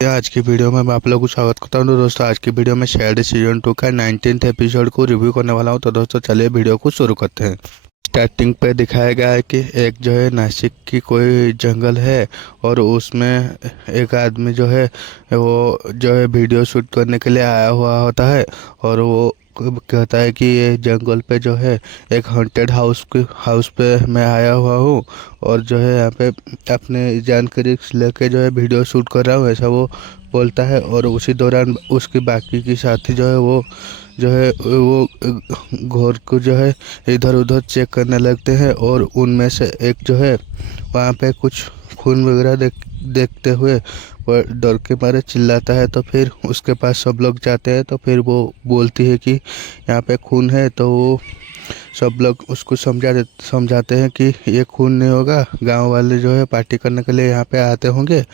आज की वीडियो में मैं आप लोगों को स्वागत करता हूँ। तो दोस्तों आज की वीडियो में शेड सीजन 2 का 19th एपिसोड को रिव्यू करने वाला हूँ। तो दोस्तों चलिए वीडियो को शुरू करते हैं। स्टार्टिंग पे दिखाया गया है कि एक जो है नासिक की कोई जंगल है और उसमें एक आदमी जो है वो जो है वीडियो शूट करने के लिए आया हुआ होता है और वो कहता है कि ये जंगल पे जो है एक हॉन्टेड हाउस पे मैं आया हुआ हूँ और जो है यहाँ पे अपने जानकारी लेके जो है वीडियो शूट कर रहा हूँ, ऐसा वो बोलता है। और उसी दौरान उसकी बाकी की साथी जो है वो घोर को जो है इधर उधर चेक करने लगते हैं और उनमें से एक जो है वहाँ पे कुछ खून वगैरह देखते हुए वो डर के मारे चिल्लाता है। तो फिर उसके पास सब लोग जाते हैं। तो फिर वो बोलती है कि यहाँ पे खून है। तो वो सब लोग उसको समझाते हैं कि ये खून नहीं होगा, गांव वाले जो है पार्टी करने के लिए यहाँ पे आते होंगे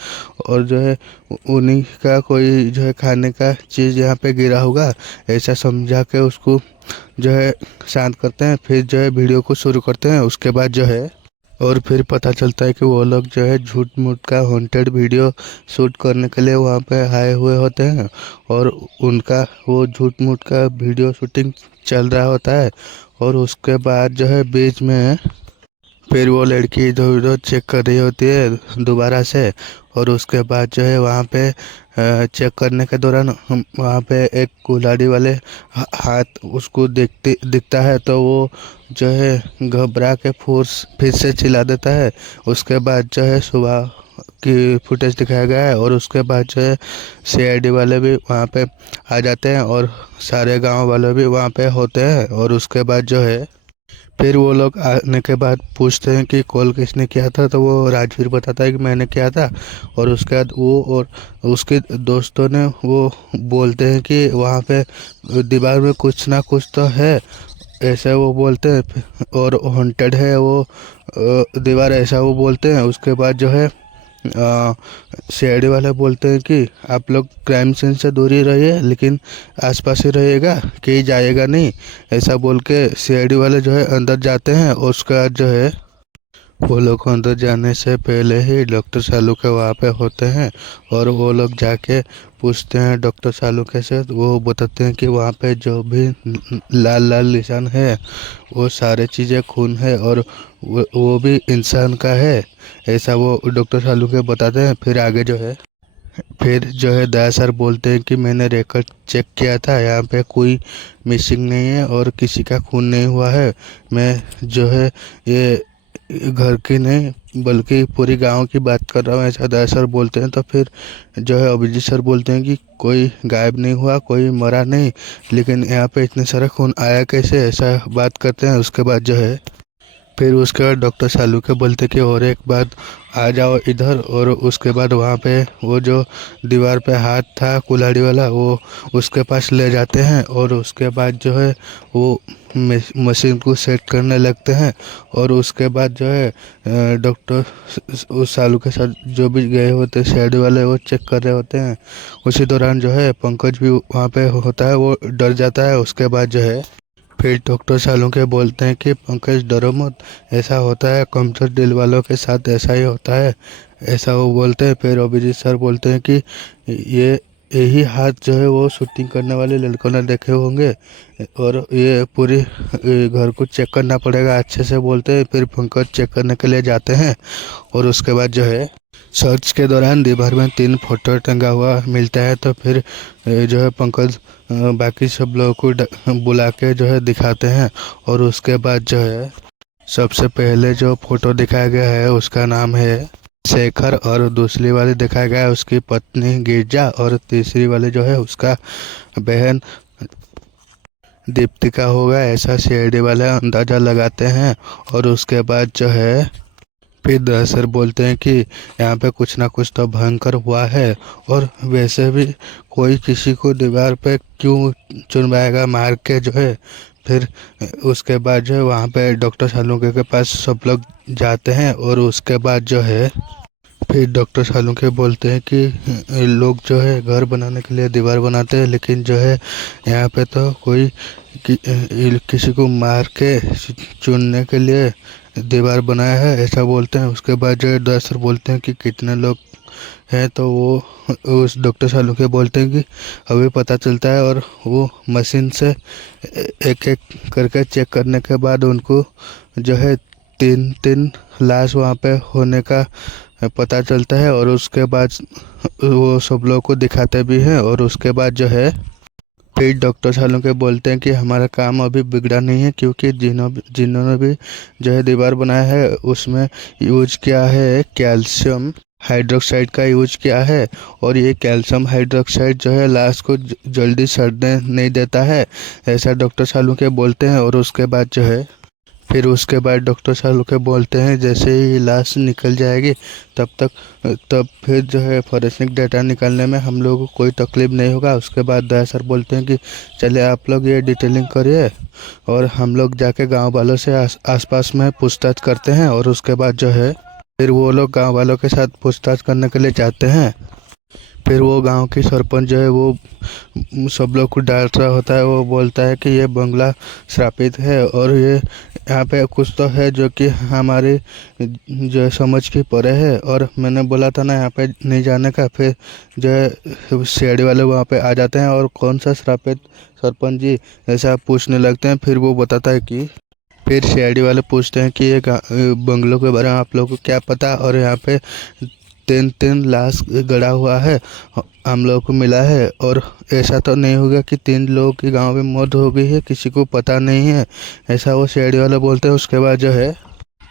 और जो है उन्हीं का कोई जो है खाने का चीज़ यहाँ पे गिरा होगा, ऐसा समझा के उसको जो है शांत करते हैं। फिर जो है वीडियो को शुरू करते हैं। उसके बाद जो है और फिर पता चलता है कि वो लोग जो है झूठ मूठ का हॉन्टेड वीडियो शूट करने के लिए वहाँ पे आए हुए होते हैं और उनका वो झूठ मूठ का वीडियो शूटिंग चल रहा होता है। और उसके बाद जो है बीच में फिर वो लड़की इधर उधर चेक कर रही होती है दोबारा से। और उसके बाद जो है वहाँ पे चेक करने के दौरान वहाँ पे एक कुल्हाड़ी वाले हाथ उसको दिखता है। तो वो जो है घबरा के फोर्स फिर से चिल्ला देता है। उसके बाद जो है सुबह की फुटेज दिखाया गया है और उसके बाद जो है सीआईडी वाले भी वहाँ पे आ जाते हैं और सारे गांव वाले भी वहाँ पे होते हैं। और उसके बाद जो है फिर वो लोग आने के बाद पूछते हैं कि कॉल किसने किया था। तो वो राजवीर बताता है कि मैंने किया था। और उसके बाद वो और उसके दोस्तों ने वो बोलते हैं कि वहाँ पे दीवार में कुछ ना कुछ तो है, ऐसे वो बोलते हैं। और हॉन्टेड है वो दीवार, ऐसा वो बोलते हैं। उसके बाद जो है सीआईडी वाले बोलते हैं कि आप लोग क्राइम सीन से दूर ही रहिए, लेकिन आसपास ही रहिएगा, कहीं जाइएगा नहीं, ऐसा बोल के सीआईडी वाले जो है अंदर जाते हैं। और उसके बाद जो है वो लोग अंदर जाने से पहले ही डॉक्टर सालूके वहाँ पे होते हैं और वो लोग जाके पूछते हैं डॉक्टर सालूके से। तो वो बताते हैं कि वहाँ पे जो भी लाल लाल निशान है वो सारे चीज़ें खून है और वो भी इंसान का है, ऐसा वो डॉक्टर सालूके बताते हैं। फिर जो है दया सर बोलते हैं कि मैंने रिकॉर्ड चेक किया था, यहाँ पे कोई मिसिंग नहीं है और किसी का खून नहीं हुआ है। मैं जो है ये घर की नहीं बल्कि पूरी गांव की बात कर रहा हूँ, ऐसा दया सर बोलते हैं। तो फिर जो है अभिजीत सर बोलते हैं कि कोई गायब नहीं हुआ, कोई मरा नहीं, लेकिन यहाँ पे इतने सारा खून आया कैसे, ऐसा बात करते हैं। उसके बाद जो है फिर उसके बाद डॉक्टर सालूके बोलते कि और एक बात, आ जाओ इधर। और उसके बाद वहाँ पे वो जो दीवार पे हाथ था कुल्हाड़ी वाला वो उसके पास ले जाते हैं। और उसके बाद जो है वो मशीन को सेट करने लगते हैं। और उसके बाद जो है डॉक्टर उस सालू के साथ जो भी गए होते हैं शेड वाले वो चेक कर रहे होते हैं। उसी दौरान जो है पंकज भी वहाँ पे होता है, वो डर जाता है। उसके बाद जो है फिर डॉक्टर सालूके बोलते हैं कि पंकज डरो मत, ऐसा होता है कमजोर दिल वालों के साथ, ऐसा ही होता है, ऐसा वो बोलते हैं। फिर अभिजीत सर बोलते हैं कि ये यही हाथ जो है वो शूटिंग करने वाले लड़कों ने देखे होंगे और ये पूरी घर को चेक करना पड़ेगा अच्छे से, बोलते हैं। फिर पंकज चेक करने के लिए जाते हैं। और उसके बाद जो है सर्च के दौरान दीवार में 3 फोटो टंगा हुआ मिलता है। तो फिर जो है पंकज बाकी सब लोगों को बुला के जो है दिखाते हैं। और उसके बाद जो है सबसे पहले जो फोटो दिखाया गया है उसका नाम है शेखर और दूसरी वाली दिखाया गया है उसकी पत्नी गिरजा और तीसरी वाली जो है उसका बहन दीप्तिका होगा, ऐसा सीआईडी वाले अंदाज़ा लगाते हैं। और उसके बाद जो है फिर दरअसल बोलते हैं कि यहाँ पे कुछ ना कुछ तो भयंकर हुआ है और वैसे भी कोई किसी को दीवार पे क्यों चुनवाएगा मार के जो है। फिर उसके बाद जो है वहाँ पे डॉक्टर सालुके के पास सब लोग जाते हैं। और उसके बाद जो है फिर डॉक्टर सालुके बोलते हैं कि लोग जो है घर बनाने के लिए दीवार बनाते हैं, लेकिन जो है यहाँ पे तो कोई किसी को मार के चुनने के लिए दीवार बनाया है, ऐसा बोलते हैं। उसके बाद जो है दरअसल बोलते हैं कि कितने लोग हैं तो वो उस डॉक्टर सालू के बोलते हैं कि अभी पता चलता है, और वो मशीन से एक एक करके चेक करने के बाद उनको जो है तीन तीन लाश वहाँ पे होने का पता चलता है। और उसके बाद वो सब लोगों को दिखाते भी हैं, और उसके बाद जो है फिर डॉक्टर सालों के बोलते हैं कि हमारा काम अभी बिगड़ा नहीं है, क्योंकि जिन्होंने भी जो है दीवार बनाया है उसमें यूज किया है कैल्शियम हाइड्रोक्साइड का यूज किया है, और ये कैल्शियम हाइड्रोक्साइड जो है लाश को जल्दी सड़ने नहीं देता है, ऐसा डॉक्टर सालू के बोलते हैं। और उसके बाद जो है फिर उसके बाद डॉक्टर सालू के बोलते हैं जैसे ही लाश निकल जाएगी तब फिर जो है फॉरेंसिक डाटा निकालने में हम लोगों को कोई तकलीफ नहीं होगा। उसके बाद दया सर बोलते हैं कि चलिए आप लोग ये डिटेलिंग करिए, और हम लोग जाके गांव वालों से आसपास में पूछताछ करते हैं। और उसके बाद जो है फिर वो लोग गांव वालों के साथ पूछताछ करने के लिए जाते हैं। फिर वो गांव की सरपंच जो है वो सब लोग को डांट रहा होता है। वो बोलता है कि ये बंगला श्रापित है, और ये यहाँ पे कुछ तो है जो कि हमारी जो है समझ की परे है, और मैंने बोला था ना यहाँ पे नहीं जाने का। फिर जो है सीआईडी वाले वहाँ पे आ जाते हैं, और कौन सा श्रापित सरपंच जी ऐसा पूछने लगते हैं। फिर वो बताता है कि फिर सीआईडी वाले पूछते हैं कि ये बंगलों के बारे में आप लोगों को क्या पता, और यहाँ पे तीन तीन लाश गड़ा हुआ है हम लोगों को मिला है, और ऐसा तो नहीं होगा कि तीन लोगों की गांव में मौत हो गई है, किसी को पता नहीं है, ऐसा वो सीआईडी वाले बोलते हैं। उसके बाद जो है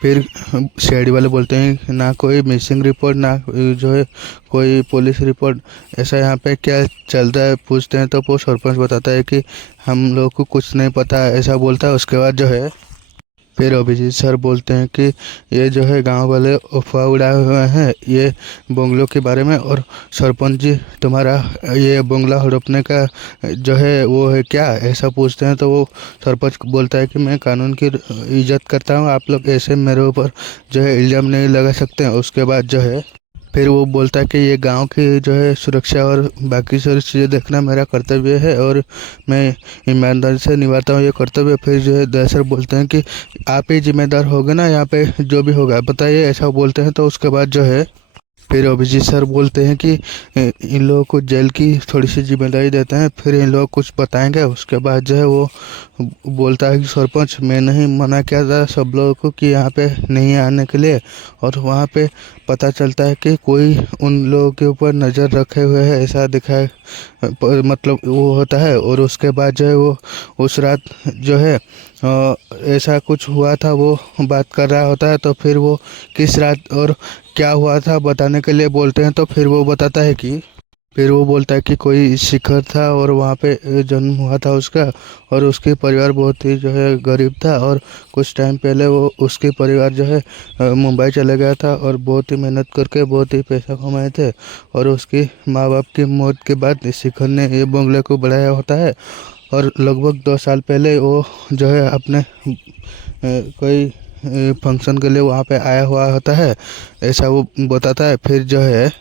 फिर सीआईडी वाले बोलते हैं ना कोई मिसिंग रिपोर्ट, ना जो है कोई पुलिस रिपोर्ट, ऐसा यहाँ पे क्या चल रहा है पूछते हैं। तो वो सरपंच बताता है कि हम लोग को कुछ नहीं पता, ऐसा बोलता है। उसके बाद जो है फिर अभिजीत सर बोलते हैं कि ये जो है गांव वाले अफवाह उड़ाए हुए हैं ये बंगलों के बारे में, और सरपंच जी तुम्हारा ये बंगला हड़पने का जो है वो है क्या, ऐसा पूछते हैं। तो वो सरपंच बोलता है कि मैं कानून की इज्जत करता हूँ, आप लोग ऐसे मेरे ऊपर जो है इल्ज़ाम नहीं लगा सकते हैं। उसके बाद जो है फिर वो बोलता है कि ये गांव की जो है सुरक्षा और बाकी सारी चीज़ें देखना मेरा कर्तव्य है, और मैं ईमानदारी से निभाता हूँ ये कर्तव्य। फिर जो है दया सर बोलते हैं कि आप ही जिम्मेदार होगे ना, यहाँ पे जो भी होगा बताइए, ऐसा बोलते हैं। तो उसके बाद जो है फिर अभिजीत सर बोलते हैं कि इन लोगों को जेल की थोड़ी सी जिम्मेदारी देते हैं, फिर इन लोग कुछ बताएंगे। उसके बाद जो है वो बोलता है कि सरपंच मैंने ही मना किया था सब लोगों को कि यहाँ पे नहीं आने के लिए, और वहाँ पे पता चलता है कि कोई उन लोगों के ऊपर नज़र रखे हुए है, ऐसा दिखाए मतलब वो होता है। और उसके बाद जो है वो उस रात जो है ऐसा कुछ हुआ था वो बात कर रहा होता है। तो फिर वो किस रात और क्या हुआ था बताने के लिए बोलते हैं। तो फिर वो बताता है कि फिर वो बोलता है कि कोई शिखर था और वहाँ पे जन्म हुआ था उसका, और उसके परिवार बहुत ही जो है गरीब था, और कुछ टाइम पहले वो उसके परिवार जो है मुंबई चले गया था, और बहुत ही मेहनत करके बहुत ही पैसा कमाए थे। और उसकी माँ बाप की मौत के बाद शिखर ने ये बंगले को बढ़ाया होता है, और लगभग 2 साल पहले वो जो है अपने कोई फंक्शन के लिए वहाँ पे आया हुआ होता है, ऐसा वो बताता है।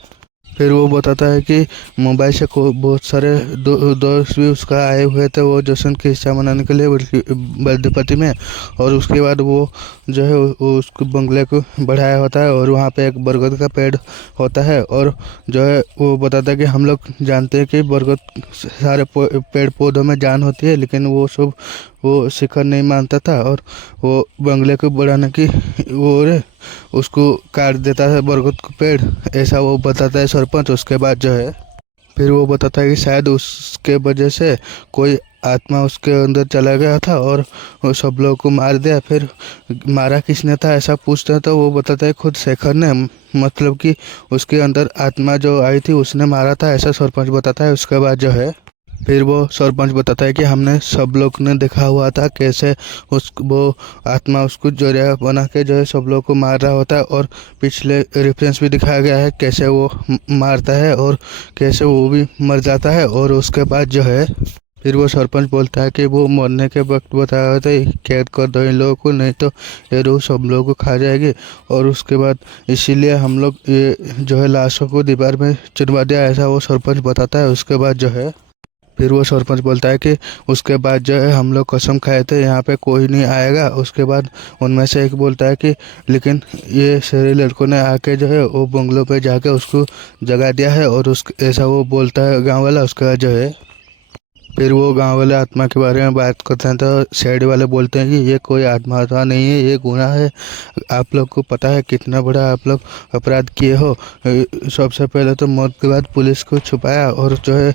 फिर वो बताता है कि मुंबई से बहुत सारे दोस्त भी उसका आए हुए थे वो जश्न की हिस्सा मनाने के लिए बर्थडे पार्टी में, और उसके बाद वो जो है वो उसको बंगले को बढ़ाया होता है, और वहाँ पे एक बरगद का पेड़ होता है। और जो है वो बताता है कि हम लोग जानते हैं कि बरगद सारे पेड़ पौधों में जान होती है, लेकिन वो शिखर नहीं मानता था, और वो बंगले को बढ़ाने की और उसको काट देता है बरगद का पेड़, ऐसा वो बताता है सरपंच। उसके बाद जो है फिर वो बताता है कि शायद उसके वजह से कोई आत्मा उसके अंदर चला गया था और वो सब लोगों को मार दिया। फिर मारा किसने था ऐसा पूछते हैं, तो वो बताता है खुद शेखर ने, मतलब कि उसके अंदर आत्मा जो आई थी उसने मारा था, ऐसा सरपंच बताता है। उसके बाद जो है फिर वो सरपंच बताता है कि हमने सब लोग ने देखा हुआ था कैसे वो आत्मा उसको जरिया बना के जो है सब लोग को मार रहा होता है, और पिछले रेफरेंस भी दिखाया गया है कैसे वो मारता है और कैसे वो भी मर जाता है। और उसके बाद जो है फिर वो सरपंच बोलता है कि वो मरने के वक्त बताया था कैद कर दो इन लोगों को, नहीं तो ये रूह सब लोगों को खा जाएगी। और उसके बाद इसीलिए हम लोग ये जो है लाशों को दीवार में चिनवा दिया, ऐसा वो सरपंच बताता है। उसके बाद जो है फिर वो सरपंच बोलता है कि उसके बाद जो है हम लोग कसम खाए थे यहाँ पे कोई नहीं आएगा। उसके बाद उनमें से एक बोलता है कि लेकिन ये शहरी लड़कों ने आके जो है वो बंगलों पे जाके उसको जगा दिया है, और उस ऐसा वो बोलता है गांव वाला। उसके बाद जो है फिर वो गांव वाले आत्मा के बारे में बात करते हैं, तो शहरी वाले बोलते हैं कि ये कोई आत्मा आत्मा नहीं है, ये गुनाह है। आप लोग को पता है कितना बड़ा आप लोग अपराध किए हो। सबसे पहले तो मौत के बाद पुलिस को छुपाया और जो है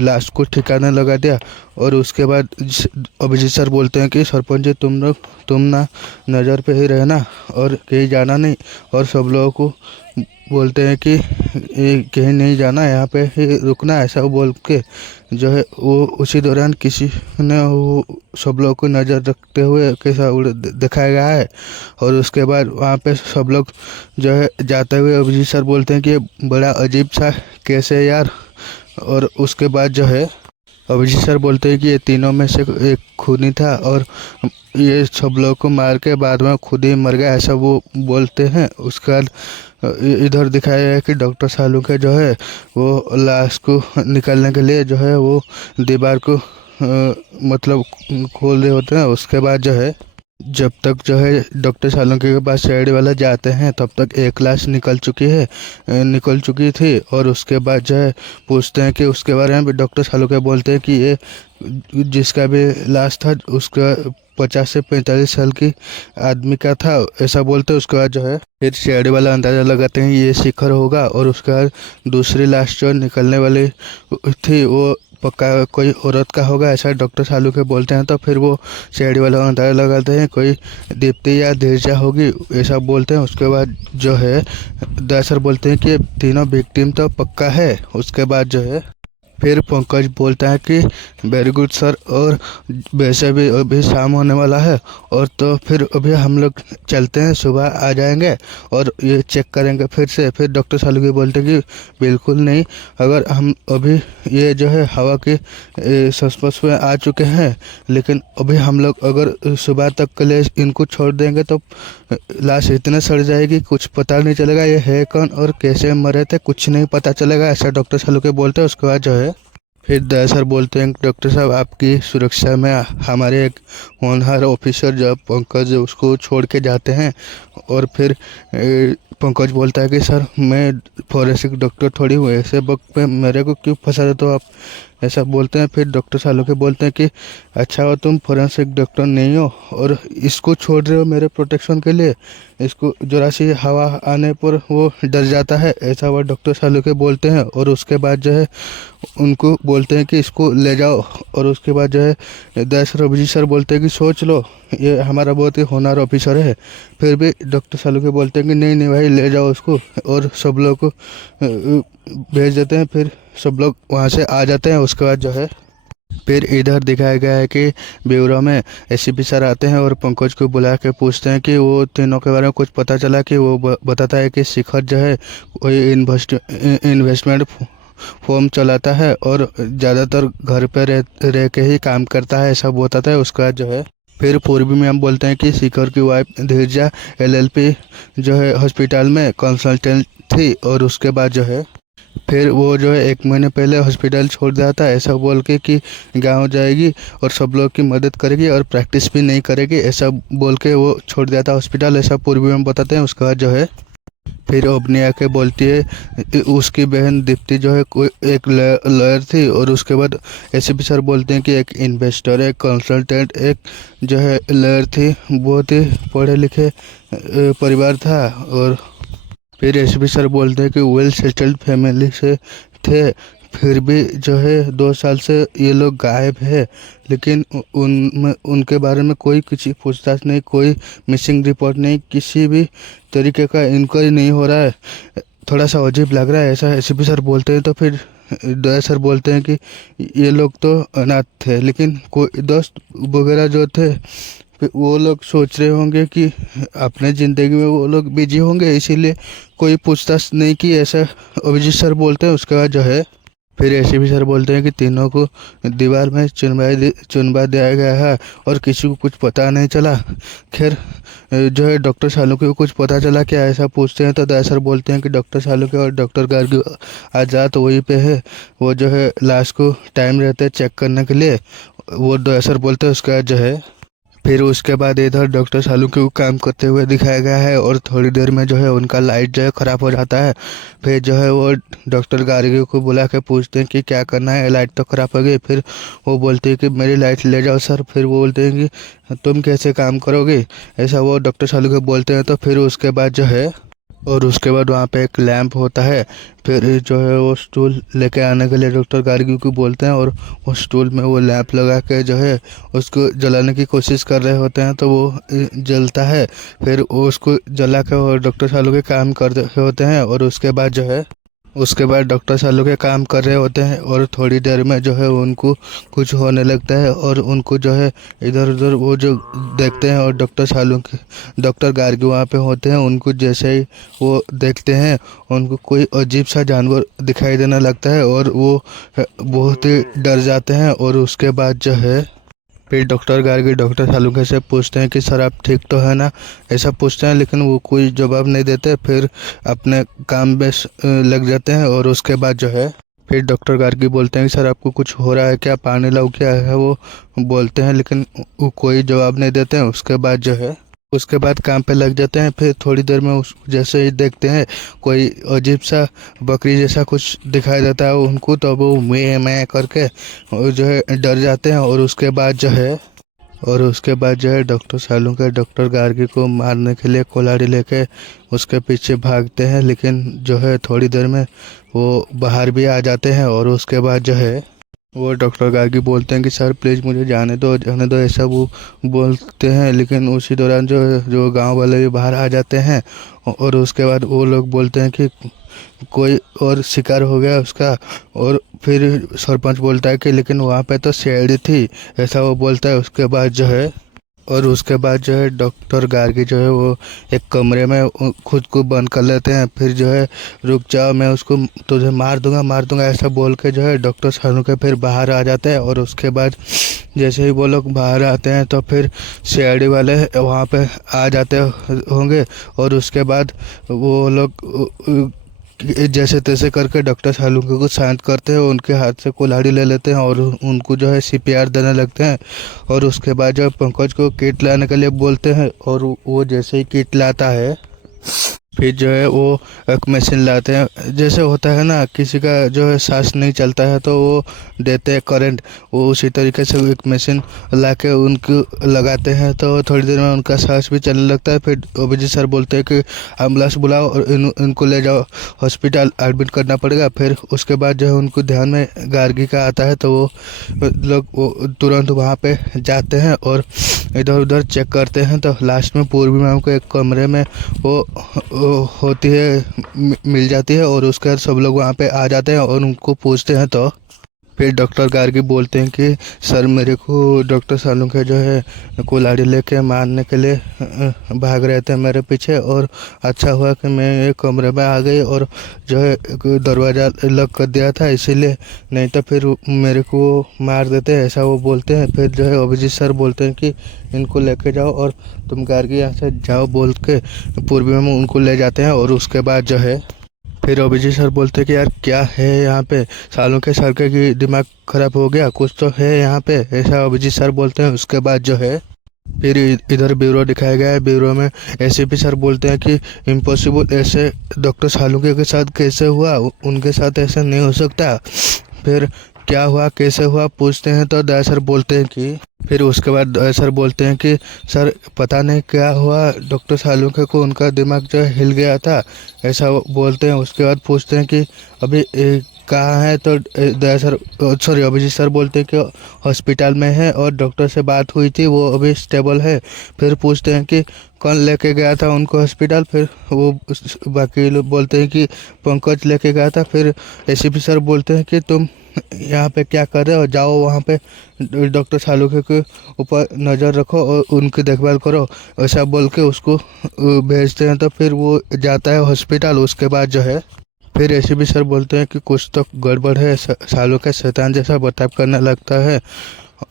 लाश को ठिकाने लगा दिया। और उसके बाद अभिजीत सर बोलते हैं कि सरपंच जी तुम ना नज़र पे ही रहना और कहीं जाना नहीं। और सब लोगों को बोलते हैं कि ये कहीं नहीं जाना, यहाँ पे ही रुकना, ऐसा वो बोल के जो है वो उसी दौरान किसी ने वो सब लोगों को नज़र रखते हुए कैसा दिखाया गया है। और उसके बाद वहाँ पे सब लोग जो है जाते हुए अभिजीत सर बोलते हैं कि ये बड़ा अजीब सा केस है यार। और उसके बाद जो है अभिजीत सर बोलते हैं कि ये तीनों में से एक खूनी था और ये सब लोगों को मार के बाद में खुद ही मर गया, ऐसा वो बोलते हैं। उसके बाद इधर दिखाया गया है कि डॉक्टर सालू के जो है वो लाश को निकालने के लिए जो है वो दीवार को मतलब खोल रहे होते हैं। उसके बाद जो है जब तक जो है डॉक्टर सालुंके के पास शहरी वाला जाते हैं तब तक एक लाश निकल चुकी थी। और उसके बाद जो है पूछते हैं कि उसके बारे में भी डॉक्टर सालुंके बोलते हैं कि ये जिसका भी लाश था उसका 50 से 45 साल की आदमी का था, ऐसा बोलते हैं। उसके बाद जो है फिर शहरी वाला अंदाज़ा लगाते हैं ये शिखर होगा। और उसके बाद दूसरी लाश जो निकलने वाली थी वो पक्का कोई औरत का होगा, ऐसा डॉक्टर सालू के बोलते हैं। तो फिर वो शहरी वाला अंदाजा लगाते हैं कोई दीप्ति या धीरजा होगी, ऐसा बोलते हैं। उसके बाद जो है दया सर बोलते हैं कि तीनों विक्टिम तो पक्का है। उसके बाद जो है फिर पंकज बोलता है कि वेरी गुड सर, और वैसे भी अभी शाम होने वाला है और तो फिर अभी हम लोग चलते हैं, सुबह आ जाएंगे और ये चेक करेंगे फिर से। फिर डॉक्टर सालुगी बोलते हैं कि बिल्कुल नहीं, अगर हम अभी ये जो है हवा के संस्पर्श में आ चुके हैं, लेकिन अभी हम लोग अगर सुबह तक के लिए इनको छोड़ देंगे तो लाश इतने सड़ जाएगी कुछ पता नहीं चलेगा ये है कौन और कैसे मरे थे, कुछ नहीं पता चलेगा, ऐसा डॉक्टर सालुके बोलते हैं। उसके बाद जो है फिर दया सर बोलते हैं डॉक्टर साहब आपकी सुरक्षा में हमारे एक होनहार ऑफिसर जब पंकज उसको छोड़ के जाते हैं। और फिर पंकज बोलता है कि सर मैं फॉरेंसिक डॉक्टर थोड़ी हूँ, ऐसे वक्त पे मेरे को क्यों फंसा रहे हो आप, ऐसा बोलते हैं। फिर डॉक्टर सालुके बोलते हैं कि अच्छा हो तुम फॉरेंसिक डॉक्टर नहीं हो और इसको छोड़ रहे हो मेरे प्रोटेक्शन के लिए, इसको जरा सी हवा आने पर वो डर जाता है, ऐसा वो डॉक्टर सालुके बोलते हैं। और उसके बाद जो है उनको बोलते हैं कि इसको ले जाओ। और उसके बाद जो है दया सर अभिजीत सर बोलते हैं कि सोच लो ये हमारा बहुत ही होनहार ऑफिसर है। फिर भी डॉक्टर सालुके बोलते हैं कि नहीं नहीं भाई ले जाओ उसको, और सब लोग को भेज देते हैं। फिर सब लोग वहाँ से आ जाते हैं। उसके बाद जो है फिर इधर दिखाया गया है कि ब्यूरो में एसीपी सर आते हैं और पंकज को बुला के पूछते हैं कि वो तीनों के बारे में कुछ पता चला। कि वो बताता है कि शिखर जो है कोई इन्वेस्टमेंट फॉर्म चलाता है और ज़्यादातर घर पे रह के ही काम करता है, ऐसा बताता है। उसका जो है फिर पूर्वी में हम बोलते हैं कि शिखर की वाइफ धीरजा LLP जो है हॉस्पिटल में कंसल्टेंट थी। और उसके बाद जो है फिर वो जो है 1 महीने पहले हॉस्पिटल छोड़ दिया था, ऐसा बोल के कि गांव जाएगी और सब लोग की मदद करेगी और प्रैक्टिस भी नहीं करेगी, ऐसा बोल के वो छोड़ दिया था हॉस्पिटल, ऐसा पूर्वी में बताते हैं। उसके बाद जो है फिर अवनी आके बोलती है उसकी बहन दीप्ति जो है कोई एक लॉयर थी। और उसके बाद एसीपी सर बोलते हैं कि एक इन्वेस्टर, एक कंसल्टेंट, एक जो है लॉयर थी, बहुत ही पढ़े लिखे परिवार था। और फिर एसीपी सर बोलते हैं कि वेल सेटल्ड फैमिली से थे, फिर भी जो है 2 साल से ये लोग गायब है, लेकिन उनके बारे में कोई किसी पूछताछ नहीं, कोई मिसिंग रिपोर्ट नहीं, किसी भी तरीके का इंक्वायरी नहीं हो रहा है, थोड़ा सा अजीब लग रहा है, ऐसा एसीपी सर बोलते हैं। तो फिर दया सर बोलते हैं कि ये लोग तो अनाथ थे, लेकिन कोई दोस्त वगैरह जो थे वो लोग सोच रहे होंगे कि अपने ज़िंदगी में वो लोग बिजी होंगे, इसीलिए कोई पूछताछ नहीं की, ऐसा अभिजीत सर बोलते हैं। उसके बाद जो है फिर एसीपी सर बोलते हैं कि तीनों को दीवार में चुनवा दिया गया है और किसी को कुछ पता नहीं चला। खैर जो है डॉक्टर सालुंके को कुछ पता चला क्या, ऐसा पूछते हैं तो दया सर बोलते हैं कि डॉक्टर सालुंके और डॉक्टर गार्गी आजाद वहीं पे है, वो जो है लाश को टाइम रहते हैं चेक करने के लिए। वो दया सर बोलते हैं उसका जो है। फिर उसके बाद इधर डॉक्टर सालुंके को काम करते हुए दिखाया गया है और थोड़ी देर में जो है उनका लाइट जो है ख़राब हो जाता है। फिर जो है वो डॉक्टर गार्गी को बुला के पूछते हैं कि क्या करना है, लाइट तो ख़राब हो गई। फिर वो बोलते हैं कि मेरी लाइट ले जाओ सर। फिर वो बोलते हैं कि तुम कैसे काम करोगे, ऐसा वो डॉक्टर सालुंके बोलते हैं। तो फिर उसके बाद जो है वहाँ पे एक लैंप होता है। फिर जो है वो स्टूल लेके आने के लिए डॉक्टर गार्गी को बोलते हैं और उस स्टूल में वो लैंप लगा के जो है उसको जलाने की कोशिश कर रहे होते हैं तो वो जलता है। फिर वो उसको जला के और डॉक्टर सालुंके काम कर रहे होते हैं और उसके बाद डॉक्टर सालुंके काम कर रहे होते हैं और थोड़ी देर में जो है उनको कुछ होने लगता है और उनको जो है इधर उधर वो जो देखते हैं और डॉक्टर गार्गी वहाँ पे होते हैं। उनको जैसे ही वो देखते हैं उनको कोई अजीब सा जानवर दिखाई देने लगता है और वो बहुत ही डर जाते हैं। और उसके बाद जो है फिर डॉक्टर गार्गी डॉक्टर सालुंके से पूछते हैं कि सर आप ठीक तो है ना, ऐसा पूछते हैं, लेकिन वो कोई जवाब नहीं देते। फिर अपने काम में लग जाते हैं और उसके बाद जो है फिर डॉक्टर गार्गी बोलते हैं कि सर आपको कुछ हो रहा है क्या, पानी लाओ क्या है, वो बोलते हैं लेकिन वो कोई जवाब नहीं देते हैं। उसके बाद काम पे लग जाते हैं। फिर थोड़ी देर में जैसे ही देखते हैं कोई अजीब सा बकरी जैसा कुछ दिखाई देता है उनको, तो वो मैं करके जो है डर जाते हैं। और उसके बाद जो है डॉक्टर सालुंके डॉक्टर गार्गी को मारने के लिए कुल्हाड़ी लेके उसके पीछे भागते हैं, लेकिन जो है थोड़ी देर में वो बाहर भी आ जाते हैं। और उसके बाद जो है वो डॉक्टर गार्गी बोलते हैं कि सर प्लीज़ मुझे जाने दो, ऐसा वो बोलते हैं। लेकिन उसी दौरान जो गांव वाले भी बाहर आ जाते हैं और उसके बाद वो लोग बोलते हैं कि कोई और शिकार हो गया उसका। और फिर सरपंच बोलता है कि लेकिन वहाँ पे तो शेर थी, ऐसा वो बोलता है। उसके बाद जो है डॉक्टर गार्गी जो है वो एक कमरे में खुद को बंद कर लेते हैं। फिर जो है रुक जाओ, मैं उसको तुझे मार दूंगा ऐसा बोल के जो है डॉक्टर सालुंके फिर बाहर आ जाते हैं। और उसके बाद जैसे ही वो लोग बाहर आते हैं तो फिर सीआईडी वाले वहाँ पे आ जाते होंगे। और उसके बाद वो लोग जैसे तैसे करके डॉक्टर सालुंके को शांत करते हैं, उनके हाथ से कुल्हाड़ी ले लेते हैं और उनको जो है सीपीआर देने लगते हैं। और उसके बाद जो पंकज को किट लाने के लिए बोलते हैं और वो जैसे ही किट लाता है फिर जो है वो एक मशीन लाते हैं। जैसे होता है ना किसी का जो है सांस नहीं चलता है तो वो देते हैं करंट, वो उसी तरीके से एक मशीन ला के उनको लगाते हैं तो थोड़ी देर में उनका सांस भी चलने लगता है। फिर ओबीजी सर बोलते हैं कि एम्बुलेंस बुलाओ और इनको ले जाओ हॉस्पिटल, एडमिट करना पड़ेगा। फिर उसके बाद जो है उनको ध्यान में गार्गी का आता है तो वो लोग तुरंत वहाँ पे जाते हैं और इधर उधर चेक करते हैं। तो लास्ट में पूर्वी मैम को एक कमरे में वो होती है मिल जाती है और उसके बाद सब लोग वहाँ पे आ जाते हैं और उनको पूछते हैं। तो फिर डॉक्टर गार्गी बोलते हैं कि सर मेरे को डॉक्टर सालुंके जो है कुल्हाड़ी लेके मारने के लिए भाग रहे थे मेरे पीछे, और अच्छा हुआ कि मैं एक कमरे में आ गई और जो है दरवाज़ा लॉक कर दिया था इसीलिए, नहीं तो फिर मेरे को मार देते, ऐसा वो बोलते हैं। फिर जो है अभिजीत सर बोलते हैं कि इनको लेके जाओ और तुम गार्गी यहाँ से जाओ बोल के पूर्वी में उनको ले जाते हैं। और उसके बाद जो है फिर अभिजीत सर बोलते हैं कि यार क्या है यहाँ पे, सालुंके सर के की दिमाग खराब हो गया, कुछ तो है यहाँ पे, ऐसा अभिजीत सर बोलते हैं। उसके बाद जो है फिर इधर ब्यूरो दिखाया गया है। ब्यूरो में एसीपी सर बोलते हैं कि इम्पॉसिबल, ऐसे डॉक्टर सालुंके के साथ कैसे हुआ, उनके साथ ऐसा नहीं हो सकता। फिर क्या हुआ कैसे हुआ पूछते हैं तो दया सर बोलते हैं कि फिर उसके बाद दया सर बोलते हैं कि सर पता नहीं क्या हुआ, डॉक्टर सालुंके को उनका दिमाग जो है हिल गया था, ऐसा बोलते हैं। उसके बाद पूछते हैं कि अभी कहाँ है, तो दया सर सॉरी अभिजीत सर बोलते हैं कि हॉस्पिटल में है और डॉक्टर से बात हुई थी, वो अभी स्टेबल है। फिर पूछते हैं कि कौन लेके गया था उनको हॉस्पिटल, फिर वो बाकी लोग बोलते हैं कि पंकज लेके गया था। फिर एसीपी सर बोलते हैं कि तुम यहाँ पे क्या कर रहे हो, जाओ वहाँ पे डॉक्टर सालुंके के ऊपर नज़र रखो और उनकी देखभाल करो, ऐसा बोल के उसको भेजते हैं। तो फिर वो जाता है हॉस्पिटल। उसके बाद जो है फिर एसीपी सर बोलते हैं कि कुछ तो गड़बड़ है, सालों का शैतान जैसा बर्ताव करने लगता है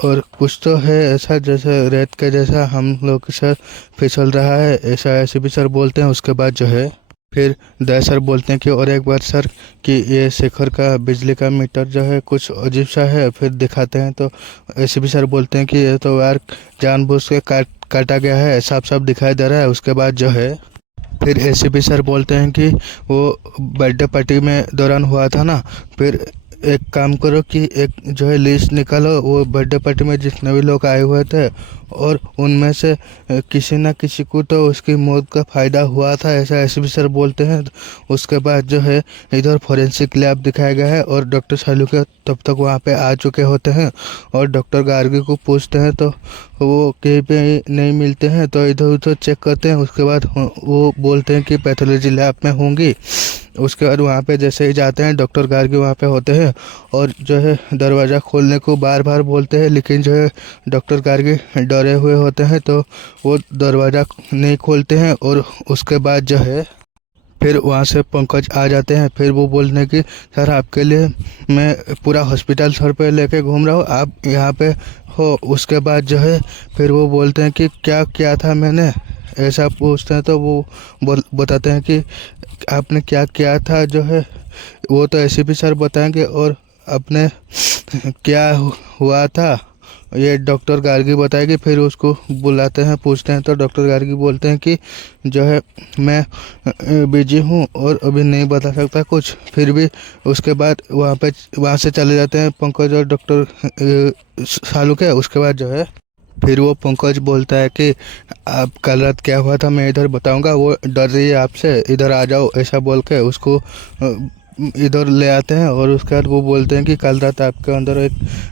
और कुछ तो है ऐसा जैसे रेत के जैसा हम लोग के साथ फिसल रहा है, ऐसा एसीपी सर बोलते हैं। उसके बाद जो है फिर दया सर बोलते हैं कि और एक बार सर कि ये शेखर का बिजली का मीटर जो है कुछ अजीब सा है। फिर दिखाते हैं तो एसीपी सर बोलते हैं कि ये तो यार जानबूझ के काटा गया है, साफ साफ दिखाई दे रहा है। उसके बाद जो है फिर एसीपी सर बोलते हैं कि वो बर्थडे पार्टी में दौरान हुआ था ना, फिर एक काम करो कि एक जो है लिस्ट निकालो वो बर्थडे पार्टी में जितने भी लोग आए हुए थे और उनमें से किसी ना किसी को तो उसकी मौत का फ़ायदा हुआ था, ऐसा एसीपी सर बोलते हैं। उसके बाद जो है इधर फॉरेंसिक लैब दिखाया गया है और डॉक्टर सालू के तब तक वहाँ पे आ चुके होते हैं और डॉक्टर गार्गी को पूछते हैं तो वो कहीं पे नहीं मिलते हैं, तो इधर उधर चेक करते हैं। उसके बाद वो बोलते हैं कि पैथोलॉजी लैब में होंगी। उसके बाद वहाँ पे जैसे ही जाते हैं डॉक्टर गार्गी वहाँ पे होते हैं और जो है दरवाज़ा खोलने को बार बार बोलते हैं, लेकिन जो है डॉक्टर गार्गी डरे हुए होते हैं तो वो दरवाज़ा नहीं खोलते हैं। और उसके बाद जो है फिर वहाँ से पंकज आ जाते हैं। फिर वो बोलते हैं कि सर आपके लिए मैं पूरा हॉस्पिटल सर पे लेके घूम रहा हूँ, आप यहाँ पे हो। उसके बाद जो है फिर वो बोलते हैं कि क्या किया था मैंने, ऐसा पूछते हैं तो वो बताते हैं कि आपने क्या किया था जो है वो तो एसीपी सर बताएंगे और अपने क्या हुआ था ये डॉक्टर गार्गी बताएगी। फिर उसको बुलाते हैं, पूछते हैं तो डॉक्टर गार्गी बोलते हैं कि जो है मैं बिजी हूँ और अभी नहीं बता सकता कुछ। फिर भी उसके बाद वहाँ से चले जाते हैं पंकज और डॉक्टर सालू के। उसके बाद जो है फिर वो पंकज बोलता है कि आप कल रात क्या हुआ था मैं इधर बताऊंगा, वो डर रही है आपसे, इधर आ जाओ, ऐसा बोल के उसको इधर ले आते हैं। और उसके बाद वो बोलते हैं कि कल रात आपके अंदर एक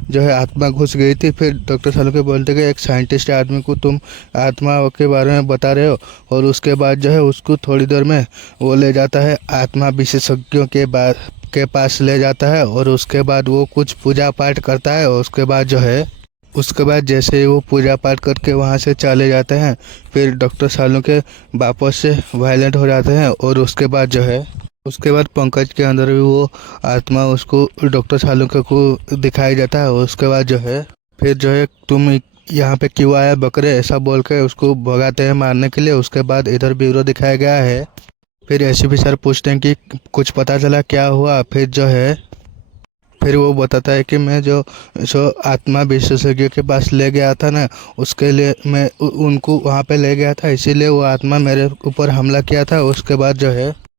जो है आत्मा घुस गई थी। फिर डॉक्टर सालू के बोलते हैं कि एक साइंटिस्ट आदमी को तुम आत्मा के बारे में बता रहे हो। और उसके बाद जो है उसको थोड़ी देर में वो ले जाता है आत्मा विशेषज्ञों के पास ले जाता है और उसके बाद वो कुछ पूजा पाठ करता है। और उसके बाद जैसे ही वो पूजा पाठ करके वहाँ से चले जाते हैं फिर डॉक्टर सालू के वापस से वायलेंट हो जाते हैं। और उसके बाद पंकज के अंदर भी वो आत्मा उसको डॉक्टर सालू को दिखाई जाता है। उसके बाद जो है फिर जो है तुम यहाँ पे क्यों आया बकरे, ऐसा बोल के उसको भगाते हैं मारने के लिए। उसके बाद इधर ब्यूरो दिखाया गया है। फिर एसीपी सर पूछते हैं कि कुछ पता चला क्या हुआ। फिर वो बताता है कि मैं जो आत्मा विशेषज्ञ के पास ले गया था ना, उसके लिए मैं उनको वहाँ पे ले गया था, इसीलिए वो आत्मा मेरे ऊपर हमला किया था।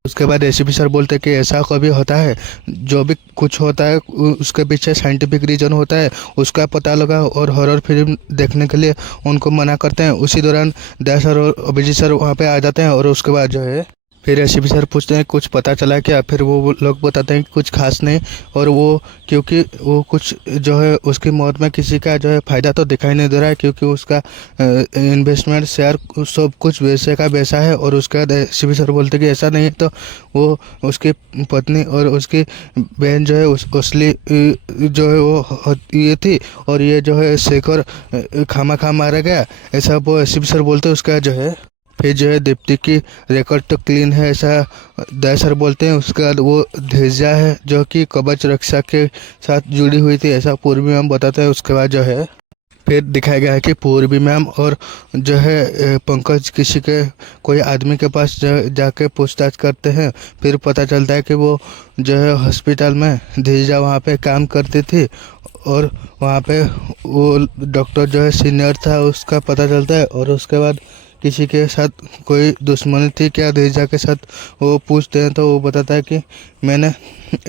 उसके बाद एसीपी सर बोलते हैं कि ऐसा कभी होता है, जो भी कुछ होता है उसके पीछे साइंटिफिक रीज़न होता है, उसका पता लगाओ और हॉरर फिल्म देखने के लिए उनको मना करते हैं। उसी दौरान दया सर और अभिजीत सर वहाँ पे आ जाते हैं। और उसके बाद जो है फिर एसीपी सर पूछते हैं कुछ पता चला क्या। फिर वो लोग बताते हैं कि कुछ खास नहीं। और वो क्योंकि वो कुछ जो है उसकी मौत में किसी का जो है फ़ायदा तो दिखाई नहीं दे रहा है, क्योंकि उसका इन्वेस्टमेंट शेयर सब कुछ वैसे का वैसा है। और उसके बाद एसीपी सर बोलते हैं कि ऐसा नहीं है, तो वो उसकी पत्नी और उसकी बहन जो है असली जो है वो ये थी और ये जो है शेखर खामा मारा गया, ऐसा वो एसीपी सर बोलते हैं। उसका जो है फिर जो है दीप्ति की रिकॉर्ड तो क्लीन है, ऐसा दया सर बोलते हैं। उसके बाद वो धेजा है जो कि कवच रक्षा के साथ जुड़ी हुई थी, ऐसा पूर्वी मैम बताते हैं। उसके बाद जो है फिर दिखाया गया है कि पूर्वी मैम और जो है पंकज किसी के कोई आदमी के पास जाके पूछताछ करते हैं। फिर पता चलता है कि वो जो है हॉस्पिटल में धेजा वहाँ पे काम करती थी और वहाँ पे वो डॉक्टर जो है सीनियर था उसका पता चलता है। और उसके बाद किसी के साथ कोई दुश्मनी थी क्या धेजा के साथ, वो पूछते हैं तो वो बताता है कि मैंने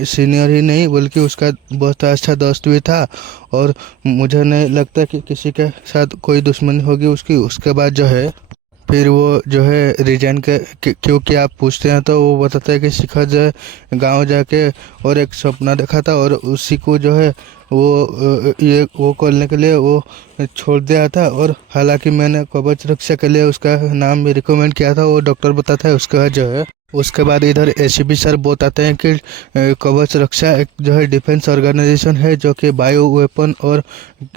सीनियर ही नहीं बल्कि उसका बहुत अच्छा दोस्त भी था और मुझे नहीं लगता कि किसी के साथ कोई दुश्मनी होगी उसकी। उसके बाद जो है फिर वो जो है रिजाइन क्योंकि आप पूछते हैं तो वो बताता है कि शिखर जो है गाँव जाके और एक सपना देखा था और उसी को जो है वो करने के लिए वो छोड़ दिया था। और हालांकि मैंने कवच रक्षा के लिए उसका नाम भी रिकमेंड किया था, वो डॉक्टर बताता है। उसके बाद इधर एसीपी सर बताते हैं कि कवच रक्षा एक जो है डिफेंस ऑर्गेनाइजेशन है जो कि बायो वेपन और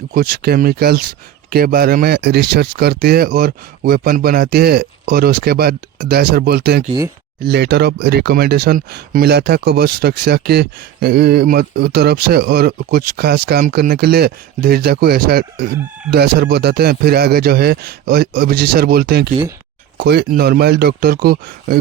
कुछ केमिकल्स के बारे में रिसर्च करती है और वेपन बनाती है। और उसके बाद दया सर बोलते हैं कि लेटर ऑफ रिकमेंडेशन मिला था कवच रक्षा के तरफ से, और कुछ खास काम करने के लिए धीरजा को ऐसा दया सर बताते हैं। फिर आगे जो है अभिजीत सर बोलते हैं कि कोई नॉर्मल डॉक्टर को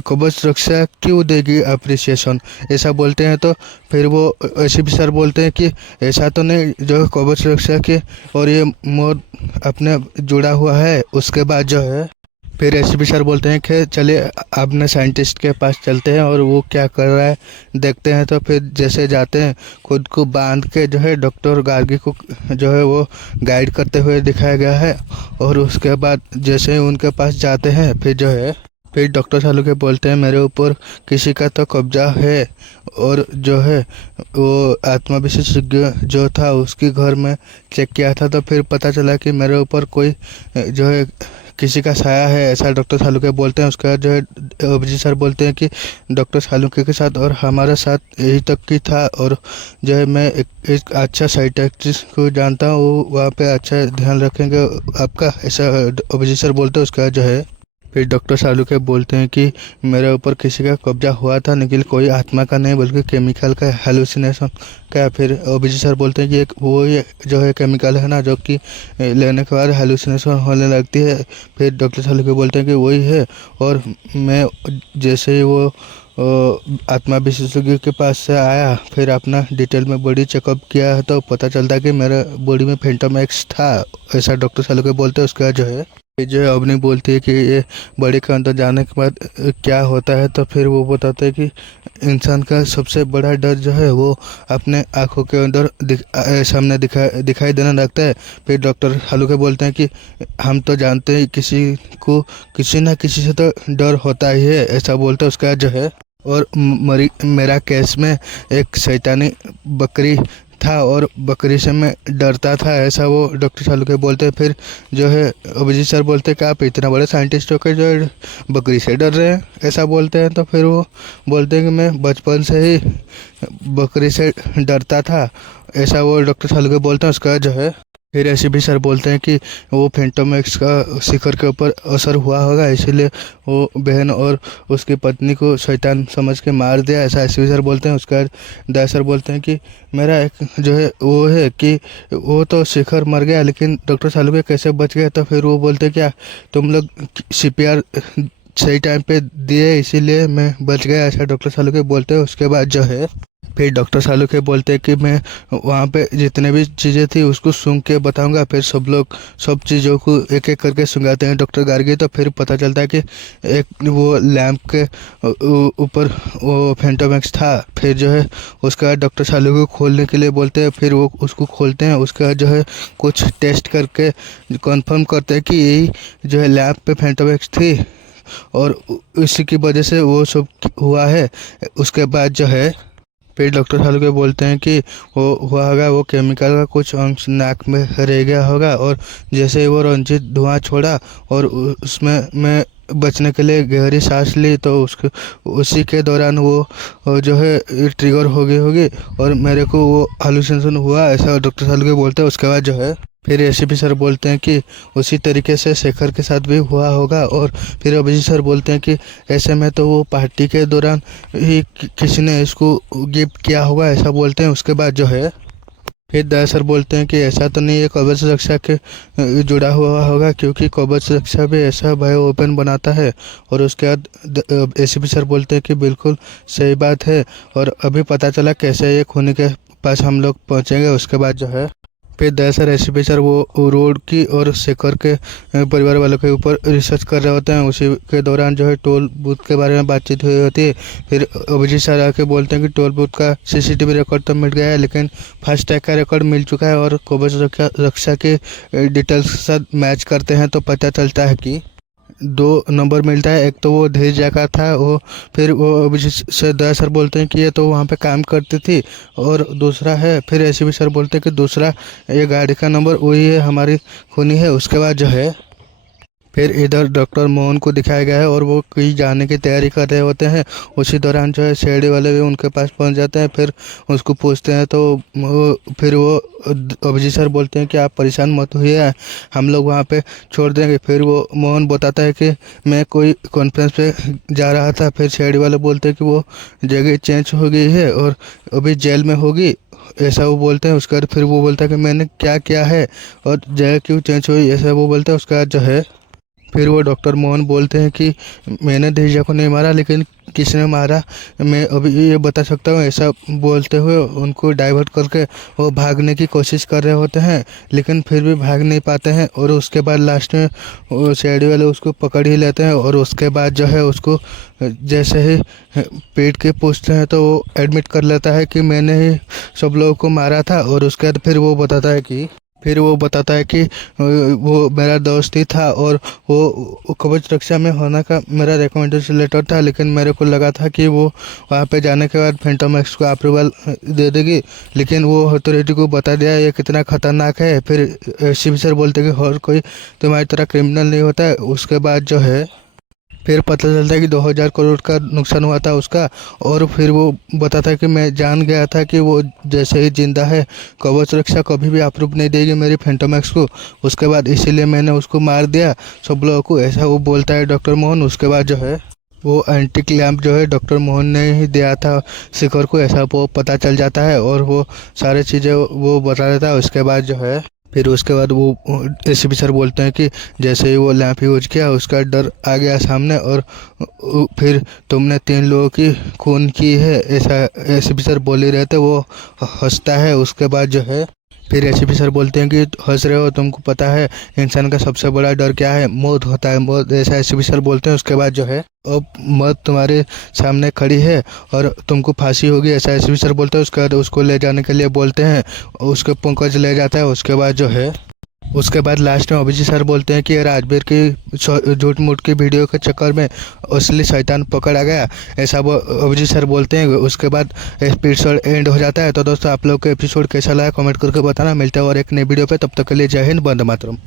कवच रक्षा क्यों देगी अप्रिसिएशन, ऐसा बोलते हैं। तो फिर वो ऐसे भी सर बोलते हैं कि ऐसा तो नहीं, जो कवच रक्षा के और ये मोर अपने जुड़ा हुआ है। उसके बाद जो है फिर एसपी सर बोलते हैं कि चलिए अपने साइंटिस्ट के पास चलते हैं और वो क्या कर रहा है देखते हैं। तो फिर जैसे जाते हैं, खुद को बांध के जो है डॉक्टर गार्गी को जो है वो गाइड करते हुए दिखाया गया है। और उसके बाद जैसे ही उनके पास जाते हैं, फिर डॉक्टर सालू के बोलते हैं मेरे ऊपर किसी का तो कब्जा है। और जो है वो आत्मा विशेषज्ञ जो था उसके घर में चेक किया था, तो फिर पता चला कि मेरे ऊपर कोई जो है किसी का साया है, ऐसा डॉक्टर सालुके बोलते हैं। उसके बाद जो है अभिजीत सर बोलते हैं कि डॉक्टर सालुके के साथ और हमारे साथ यही तक की था, और जो है मैं एक अच्छा साइकियाट्रिस्ट को जानता हूँ, वो वहाँ पे अच्छा ध्यान रखेंगे आपका, ऐसा अभिजीत सर बोलते हैं। उसके बाद जो है फिर डॉक्टर सालुके बोलते हैं कि मेरे ऊपर किसी का कब्जा हुआ था, लेकिन कोई आत्मा का नहीं बल्कि केमिकल का हेलुसिनेशन का। फिर अभिजीत सर बोलते हैं कि एक वो ये जो है केमिकल है ना, जो कि लेने के बाद हेलुसिनेशन होने लगती है। फिर डॉक्टर सालुके बोलते हैं कि वही है। और मैं जैसे ही वो आत्मा विशेषज्ञ के पास से आया, फिर अपना डिटेल में बॉडी चेकअप किया है, तो पता चलता है कि मेरे बॉडी में फैंटम एक्स था, ऐसा डॉक्टर सालुके बोलते हैं। उसके बाद जो है ये जो है अवनी बोलती है कि ये बॉडी के अंदर जाने के बाद क्या होता है। तो फिर वो बताते हैं कि इंसान का सबसे बड़ा डर जो है वो अपने आँखों के अंदर सामने दिखाई देने लगता है। फिर डॉक्टर सालुके बोलते हैं कि हम तो जानते हैं किसी को किसी ना किसी से तो डर होता ही है, ऐसा बोलते हैं। उसके बाद जो है और मेरा केस में एक शैतानी बकरी था और बकरी से मैं डरता था, ऐसा वो डॉक्टर सालुके बोलते हैं। फिर जो है अभिजीत सर बोलते हैं कि आप इतना बड़े साइंटिस्ट होकर जो है बकरी से डर रहे हैं, ऐसा बोलते हैं। तो फिर वो बोलते हैं कि मैं बचपन से ही बकरी से डरता था, ऐसा वो डॉक्टर सालुके बोलते हैं। उसका जो है फिर ऐसे भी सर बोलते हैं कि वो फैंटम एक्स का शिखर के ऊपर असर हुआ होगा, इसीलिए वो बहन और उसकी पत्नी को शैतान समझ के मार दिया, ऐसा ऐसे भी सर बोलते हैं। उसके बाद दया सर बोलते हैं कि मेरा एक जो है वो है कि वो तो शिखर मर गया, लेकिन डॉक्टर सालुके कैसे बच गए। तो फिर वो बोलते हैं क्या तुम लोग CPR सही टाइम पे दिए, इसीलिए मैं बच गया, ऐसा डॉक्टर सालुके बोलते हैं। उसके बाद जो है फिर डॉक्टर सालुके बोलते हैं कि मैं वहाँ पे जितने भी चीज़ें थी उसको सूंघ के बताऊंगा। फिर सब लोग सब चीज़ों को एक एक करके सूंघाते हैं डॉक्टर गार्गी। तो फिर पता चलता है कि एक वो लैंप के ऊपर वो फैंटम एक्स था। फिर जो है उसके बाद डॉक्टर सालुके को खोलने के लिए बोलते हैं, फिर वो उसको खोलते हैं। उसके बाद जो है कुछ टेस्ट करके कंफर्म करते हैं कि यही जो है लैंप पे फैंटम एक्स थी और इसी की वजह से वो सब हुआ है। उसके बाद जो है फिर डॉक्टर सालुके बोलते हैं कि वो हुआ होगा वो केमिकल का कुछ अंश नाक में रह गया होगा, और जैसे ही वो रंजित धुआं छोड़ा और उसमें मैं बचने के लिए गहरी सांस ली, तो उसके उसी के दौरान वो जो है ट्रिगर हो गई होगी और मेरे को वो हालुसिनेशन हुआ, ऐसा डॉक्टर सालुके बोलते हैं। उसके बाद जो है फिर एसीपी सर बोलते हैं कि उसी तरीके से शेखर के साथ भी हुआ होगा। और फिर अभिजीत सर बोलते हैं कि ऐसे में तो वो पार्टी के दौरान ही किसी ने इसको गिफ्ट किया होगा, ऐसा बोलते हैं। उसके बाद जो है फिर दया सर बोलते हैं कि ऐसा तो नहीं है कवच रक्षा के जुड़ा हुआ होगा, क्योंकि कवच रक्षा भी ऐसा बायो ओपन बनाता है। और उसके बाद एसीपी सर बोलते हैं कि बिल्कुल सही बात है, और अभी पता चला कैसे ये खूनी के पास हम लोग पहुँचेंगे। उसके बाद जो है फिर दया सर एसीपी सर वो रोड की और शेखर के परिवार वालों के ऊपर रिसर्च कर रहे होते हैं। उसी के दौरान जो है टोल बूथ के बारे में बातचीत हुई होती है। फिर अभिजीत सर आके बोलते हैं कि टोल बूथ का CCTV रिकॉर्ड तो मिल गया है, लेकिन फास्टैग का रिकॉर्ड मिल चुका है, और कवच रक्षा के डिटेल्स के साथ मैच करते हैं तो पता चलता है कि 2 नंबर मिलता है। एक तो वो धीरजा का था, वो फिर वो अभिजीत से दया सर बोलते हैं कि ये तो वहाँ पे काम करती थी, और दूसरा है फिर ऐसे भी सर बोलते हैं कि दूसरा ये गाड़ी का नंबर वही है, हमारी खूनी है। उसके बाद जो है फिर इधर डॉक्टर मोहन को दिखाया गया है और वो कहीं जाने की तैयारी कर रहे होते हैं। उसी दौरान जो है शेरडी वाले भी उनके पास पहुंच जाते हैं। फिर उसको पूछते हैं तो फिर वो अभिजीत सर बोलते हैं कि आप परेशान मत होइए, हम लोग वहाँ पे छोड़ देंगे। फिर वो मोहन बताता है कि मैं कोई कॉन्फ्रेंस पे जा रहा था। फिर शेरडी वाले बोलते हैं कि वो जगह चेंज हो गई है और अभी जेल में होगी, ऐसा वो बोलते हैं। उसके बाद फिर वो बोलता है कि मैंने क्या किया है और जगह क्यों चेंज हुई, ऐसा वो बोलते हैं। उसके बाद जो है फिर वो डॉक्टर मोहन बोलते हैं कि मैंने धीरजा को नहीं मारा, लेकिन किसने मारा मैं अभी ये बता सकता हूँ, ऐसा बोलते हुए उनको डाइवर्ट करके वो भागने की कोशिश कर रहे होते हैं, लेकिन फिर भी भाग नहीं पाते हैं। और उसके बाद लास्ट में वो सीआईडी वाले उसको पकड़ ही लेते हैं। और उसके बाद जो है उसको जैसे ही पेट के पूछते हैं तो वो एडमिट कर लेता है कि मैंने ही सब लोगों को मारा था। और उसके बाद फिर वो बताता है कि वो मेरा दोस्त ही था और वो कवच रक्षा में होने का मेरा रिकमेंडेशन लेटर था, लेकिन मेरे को लगा था कि वो वहाँ पे जाने के बाद फैंटम एक्स को अप्रूवल दे देगी, लेकिन वो अथॉरिटी को बता दिया ये कितना खतरनाक है। फिर शिव सर बोलते कि और कोई तुम्हारी तरह क्रिमिनल नहीं होता है। उसके बाद जो है फिर पता चलता है कि 2000 करोड़ का नुकसान हुआ था उसका। और फिर वो बताता है कि मैं जान गया था कि वो जैसे ही जिंदा है कवच रक्षा कभी भी अप्रूव नहीं देगी मेरी फैंटम एक्स को, उसके बाद इसीलिए मैंने उसको मार दिया सब लोगों को, ऐसा वो बोलता है डॉक्टर मोहन। उसके बाद जो है वो एंटी क्लैम्प जो है डॉक्टर मोहन ने ही दिया था शिखर को, ऐसा वो पता चल जाता है और वो सारी चीज़ें वो बता देता है। उसके बाद जो है फिर उसके बाद वो एसीपी सर बोलते हैं कि जैसे ही वो लैंप यूज किया उसका डर आ गया सामने और फिर तुमने 3 लोगों की खून की है, ऐसा एसीपी सर बोल ही रहे थे। वो हंसता है। उसके बाद जो है फिर एसीपी सर बोलते हैं कि हंस रहे हो, तुमको पता है इंसान का सबसे बड़ा डर क्या है, मौत होता है, मौत, ऐसा एसीपी सर बोलते हैं। उसके बाद जो है अब मौत तुम्हारे सामने खड़ी है और तुमको फांसी होगी, ऐसा एसीपी सर बोलते हैं। उसके बाद उसको ले जाने के लिए बोलते हैं, उसके पंकज ले जाता है। उसके बाद लास्ट में अभिजीत सर बोलते हैं कि राजवीर की झूठ मूठ की वीडियो के चक्कर में असली शैतान पकड़ा गया, ऐसा वो अभिजीत सर बोलते हैं। उसके बाद एपिसोड एंड हो जाता है। तो दोस्तों आप लोग को एपिसोड कैसा लगा कमेंट करके बताना। मिलता है और एक नई वीडियो पे, तब तक के लिए जय हिंद, वंदे मातरम।